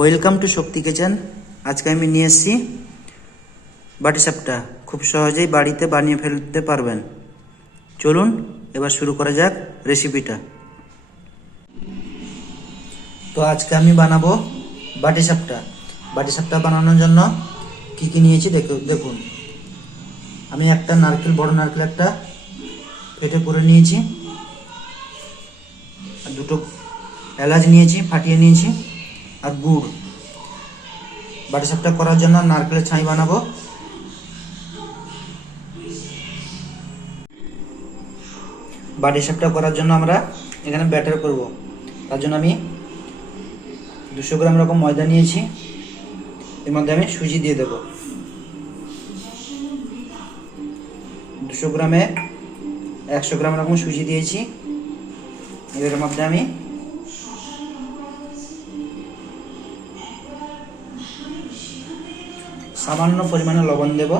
Welcome to Shakti kitchen. আজকে আমি নিয়ে এসেছি বাটিসাপটা। খুব সহজেই বাড়িতে বানিয়ে ফেলতে পারবেন। চলুন এবার শুরু করা যাক রেসিপিটা। তো আজকে আমি বানাবো বাটিসাপটা। বাটিসাপটা বানানোর জন্য কি কি নিয়েছি দেখুন। আমি একটা নারকেল, বড় নারকেল একটা ফেটে করে নিয়েছি, আর দুটো এলাচ নিয়েছি, ফাটিয়ে নিয়েছি, আর গুড়। বাটিসাপটা করার জন্য নারকেলের ছাই বানাবো। বাটিসাপটা করার জন্য আমরা এখানে ব্যাটার করব। তার জন্য আমি 200 গ্রাম রকম ময়দা নিয়েছি। এর মধ্যে আমি সুজি দিয়ে দেব। 200 গ্রামে 100 গ্রাম রকম সুজি দিয়েছি। এর মধ্যে আমি সামান্য পরিমাণে লবণ দেব।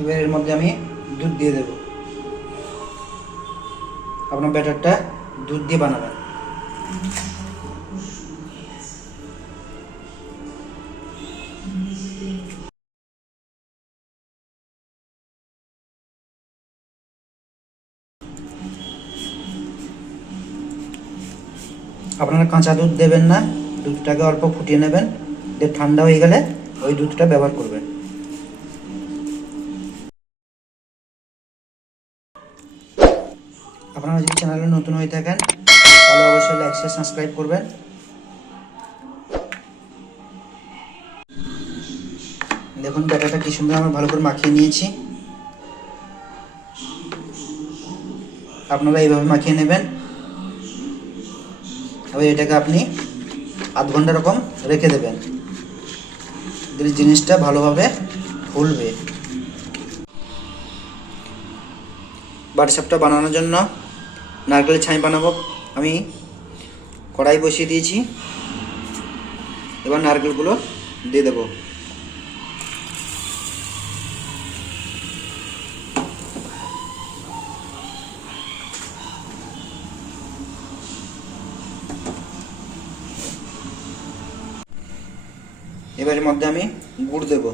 এবার এর মধ্যে আমি দুধ দিয়ে দেব। আপনার ব্যাটারটা দুধ দিয়ে বানাবেন। আপনারা কাঁচা দুধ দেবেন না, দুধটাকে অল্প ফুটিয়ে নেবেন, দিয়ে ঠান্ডা হয়ে গেলে ওই দুধটা ব্যবহার করবেন। আপনারা যদি চ্যানেলে নতুন হয়ে থাকেন তাহলে অবশ্যই লাইক, শেয়ার, সাবস্ক্রাইব করবেন। দেখুন ব্যাটারটা কি সুন্দর আমরা ভালো করে মাখিয়ে নিয়েছি। আপনারা এইভাবে মাখিয়ে নেবেন। এবার এটাকে আপনি আধ ঘন্টা রকম রেখে দেবেন, জিনিসটা ভালোভাবে ফুলবে। বাটিসাপটা বানানোর জন্য নারকেলের ছাই বানাবো। আমি কড়াই বসিয়ে দিয়েছি। এবার নারকেলগুলো দিয়ে দেবো। এবার এর মধ্যে আমি গুড় দেব।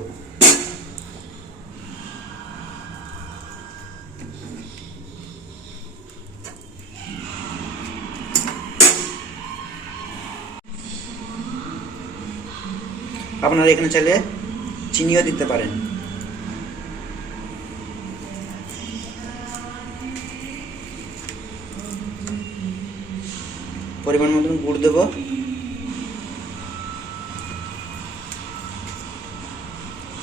আপনারা এখানে চাইলে চিনিও দিতে পারেন। পরিমাণ মতন গুড় দেব।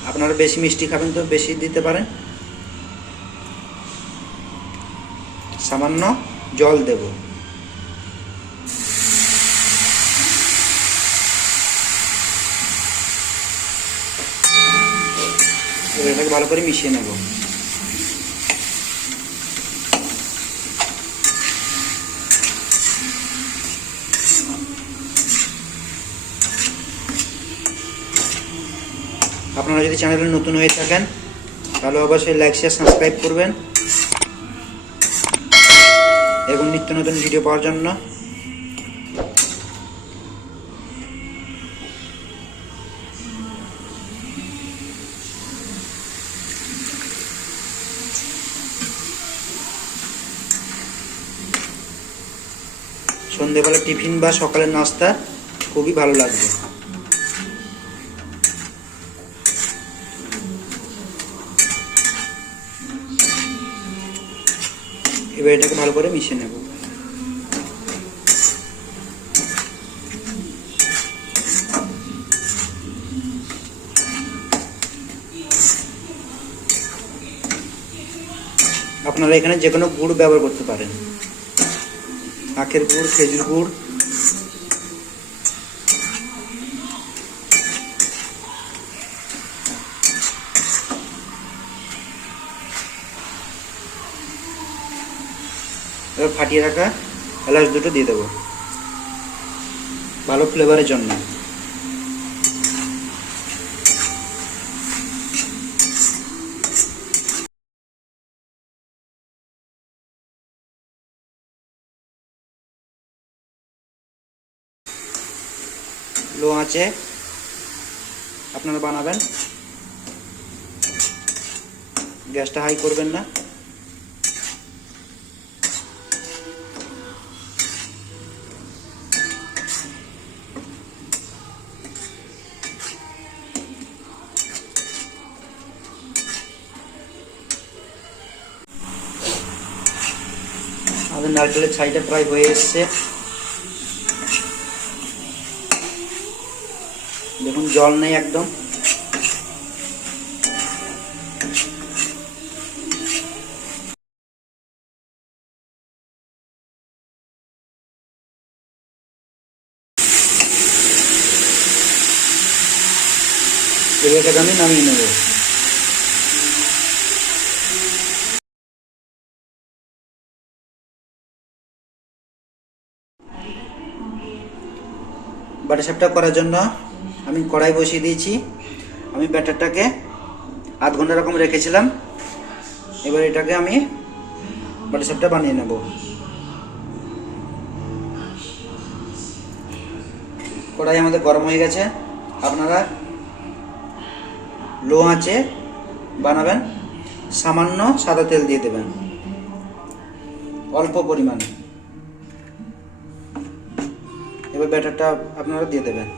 আপনারা বেশি মিষ্টি খাবেন তো বেশি দিতে পারেন। সামান্য জল দেব। এটাকে ভালো করে মিশিয়ে নেব। আপনারা যদি চ্যানেলে নতুন হয়ে থাকেন তাহলে অবশ্যই লাইক, শেয়ার, সাবস্ক্রাইব করবেন এবং নিত্য নতুন ভিডিও পাওয়ার জন্য। সন্ধ্যেবেলা টিফিন বা সকালের নাস্তা খুবই ভালো লাগবে। এবার এটাকে ভালো করে মিশিয়ে নেব। আপনারা এখানে যে কোনো গুড় ব্যবহার করতে পারেন, আখের গুড়, খেজুর গুড়। এবার ফাটিয়ে রাখা এলাচ দুটো দিয়ে দেবো ভালো ফ্লেভারের জন্য। আঁচে আপনারা বানাবেন, গ্যাসটা হাই করবেন না। আমাদের নারকেলের ছাইটা প্রায় হয়ে এসছে, দেখুন জল নেই একদম। এটাকে আমি নামিয়ে নেব। বাটাসাপটা করার জন্য আমি কড়াই বসিয়ে দিয়েছি। আমি ব্যাটারটাকে আধ ঘন্টা এরকম রেখেছিলাম। এবার এটাকে আমি বাটাসাপটা বানিয়ে নেব। কড়াই আমাদের গরম হয়ে গেছে। আপনারা লো আঁচে বানাবেন, সামান্য সাদা তেল দিয়ে দেবেন অল্প পরিমাণে। এবার ব্যাটারটা আপনারা দিয়ে দেবেন।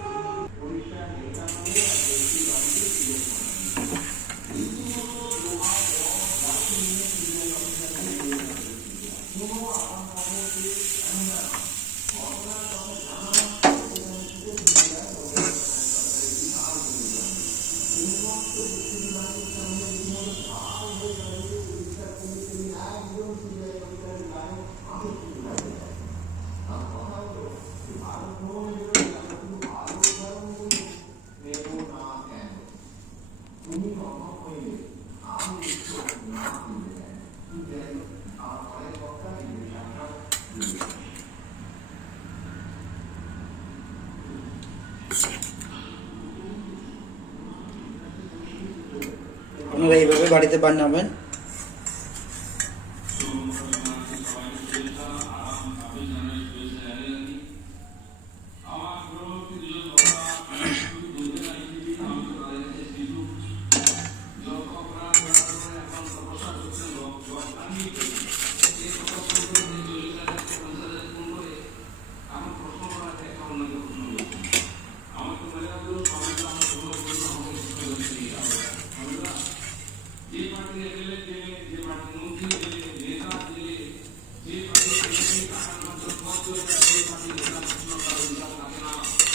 আপনারা এইভাবে বাড়িতে বানাবেন।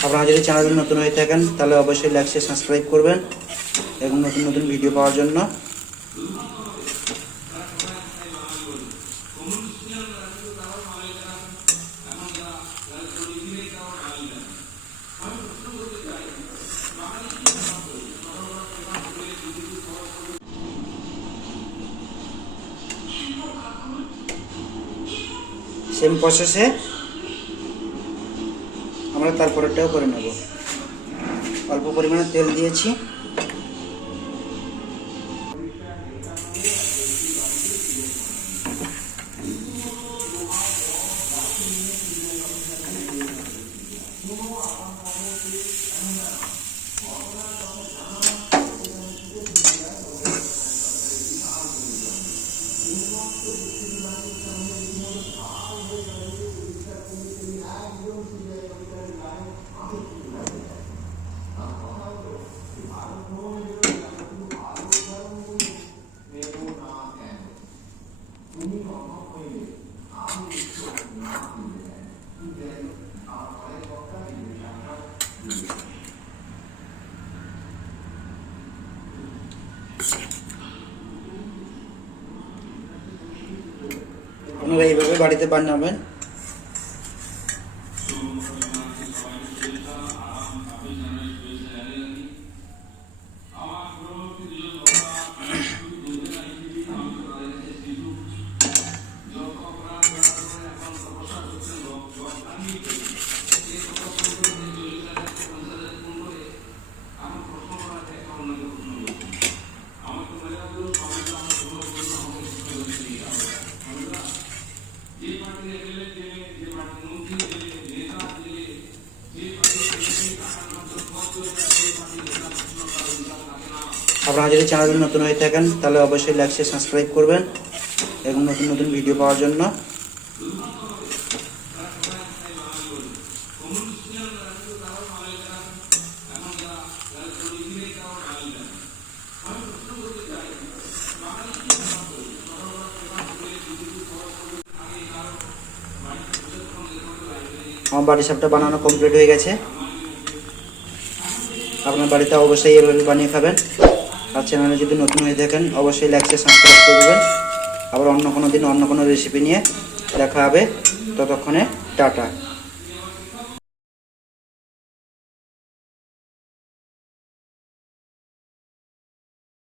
আপনারা যদি চ্যানেলে নতুন হয়ে থাকেন তাহলে অবশ্যই লাইক শেয়ার সাবস্ক্রাইব করবেন এবং নতুন নতুন ভিডিও পাওয়ার জন্য। সেম প্রসেসে আমরা তারপরেরটাও করে নেব। অল্প পরিমাণে তেল দিয়েছি। আপনারা এইভাবে বাড়িতে বানাবেন। ये আপনারা যদি চ্যানেলে নতুন হয়ে থাকেন তাহলে অবশ্যই লাইক শেয়ার সাবস্ক্রাইব করবেন এবং নতুন নতুন ভিডিও পাওয়ার জন্য। আমার বাটিসাপটা বানানো কমপ্লিট হয়ে গেছে। আপনার বাড়িতে অবশ্যই এভাবে বানিয়ে খাবেন। আর চ্যানেলে যদি নতুন হয়ে থাকেন অবশ্যই লাইক শেয়ার সাবস্ক্রাইব করে দেবেন। আবার অন্য কোনো দিন অন্য কোনো রেসিপি নিয়ে দেখা হবে। ততক্ষণে টাটা।